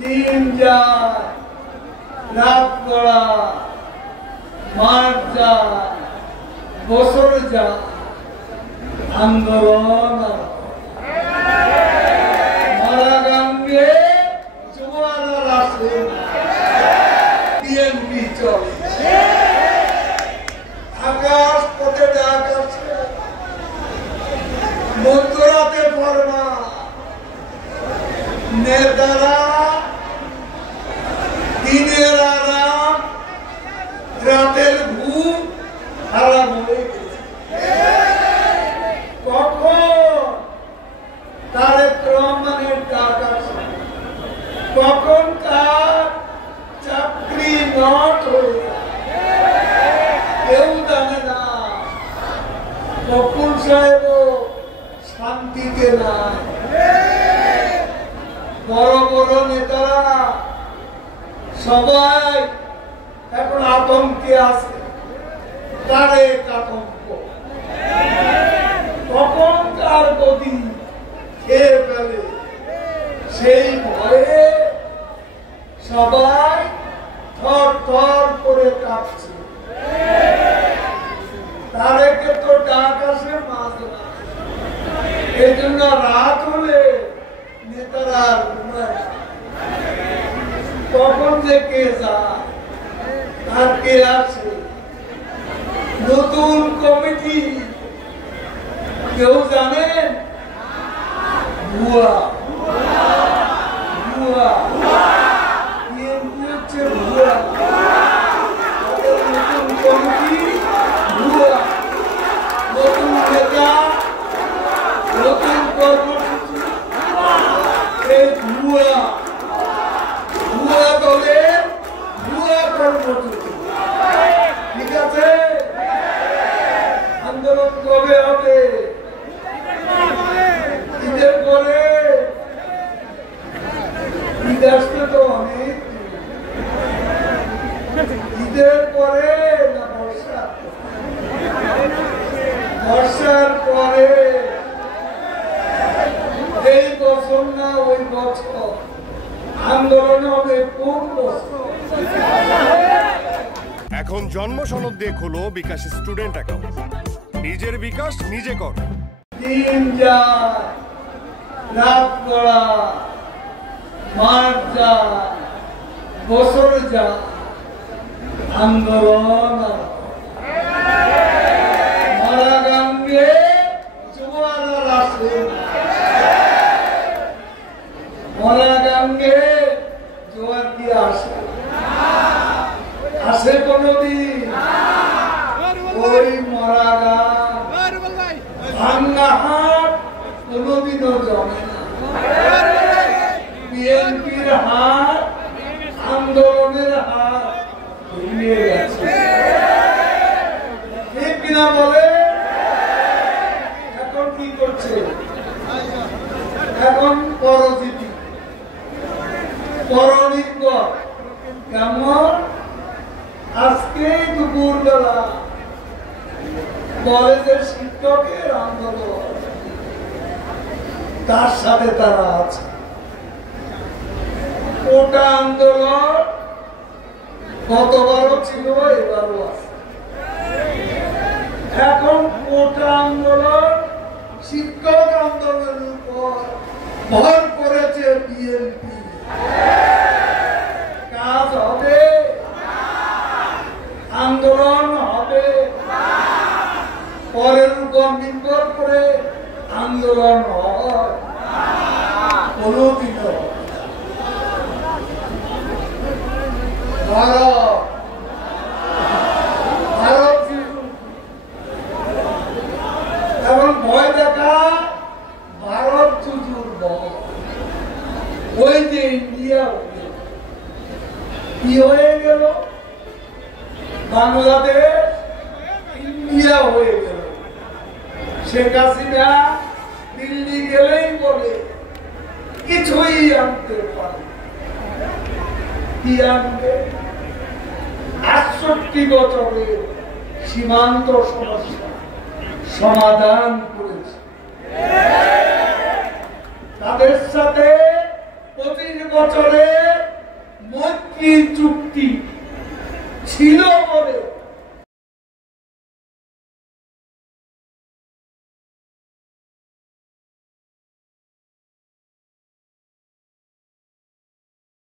দিন যায়, রাত গড়ায়, মাস যায়, বছর যায়, আন্দোলন মারাগাঙ্গে জোয়ার আসে, বিএনপি চলে, আকাশ পথে ডাক আছে, মধ্যরাতে ফরমা, নেতারা দিনের আরাম, রাতের ঘুম হারাম হয়ে গেছে। কখন তারেক রহমানের ডাক আসে, কখন তার চাকরি নট হয়ে যায়, কেউ জানে না। কখন সাহেব শান্তিতে নাই, বড় বড় নেতারা সবাই এখন আতঙ্কে আছে, তারেক আতঙ্ক, কখন কার গতি খেয়ে ফেলে সেই ভয়ে সবাই থর থর করে কাঁপছে। তারেকে তো ডাক আসে মাঝরাত, এই জন্য রাত হলে নেতারা কখন যে কে যায় আর কে আছে। নতুন কমিটি কেউ জানেন? ভুয়া ভুয়া হচ্ছে ভুয়া, নতুন কমিটি ভুয়া, নতুন নেতা, নতুন কর্মসূচি, এই ভুয়া ভুয়া দলের ভুয়া কর্মসূচি। ঠিক আছে, আন্দোলন কবে হবে? ঈদের পরে। ঈদ আসতে তো অনেক, ঈদের পরে না বর্ষা? বর্ষার পরে। এই বছর না ওই বছর আন্দোলন হবে কোন বছর? এখন জন্ম সনদ দিয়ে খোলো বিকাশ স্টুডেন্ট অ্যাকাউন্ট, নিজের বিকাশ নিজে কর। দিন যায়, রাত গড়ায়, মাস যায়, বছর যায়, আন্দোলন মারাগাঙ্গে জোয়ার আসে, মারাগাঙ্গে জোয়ার কি আসে? আসে কোনদিন? ওই মারাগান ভাঙ্গা হাট কোনদিনও জমে না। বিএনপির হাট, আন্দোলনের হাট ঘুরিয়ে গেছে। ঠিক কিনা বলে? এখন কি করছে? এখন পরজীবী, পরলিঙ্গ। কেমন? আজকে দুপুর বেলা কলেজের শিক্ষকের আন্দোলন, তার সাথে তারা আছে। কোটা আন্দোলন গতবারও ছিল, এবারও আছে। এখন কোটা আন্দোলন, শিক্ষক আন্দোলনের উপর ভর করেছে বিএনপি। কাজ হবে? আন্দোলন হবে? পরের উপর নির্ভর করে আন্দোলন হয়? কোনদিন ভারত এখন ভয় দেখা, ভারত চুজুর ভয়। ওই যে ইন্ডিয়া কি হয়ে গেল, বাংলাদেশ ইন্ডিয়া হয়ে গেল। শেখ হাসিনা দিল্লি গেলেই বলে কিছুই আনতে পারে। কি আনবে? ৬৮ বছরে সীমান্ত সমস্যা সমাধান করেছে। তাদের সাথে ২৫ বছরে মৈত্রী চুক্তি ছিল বটে,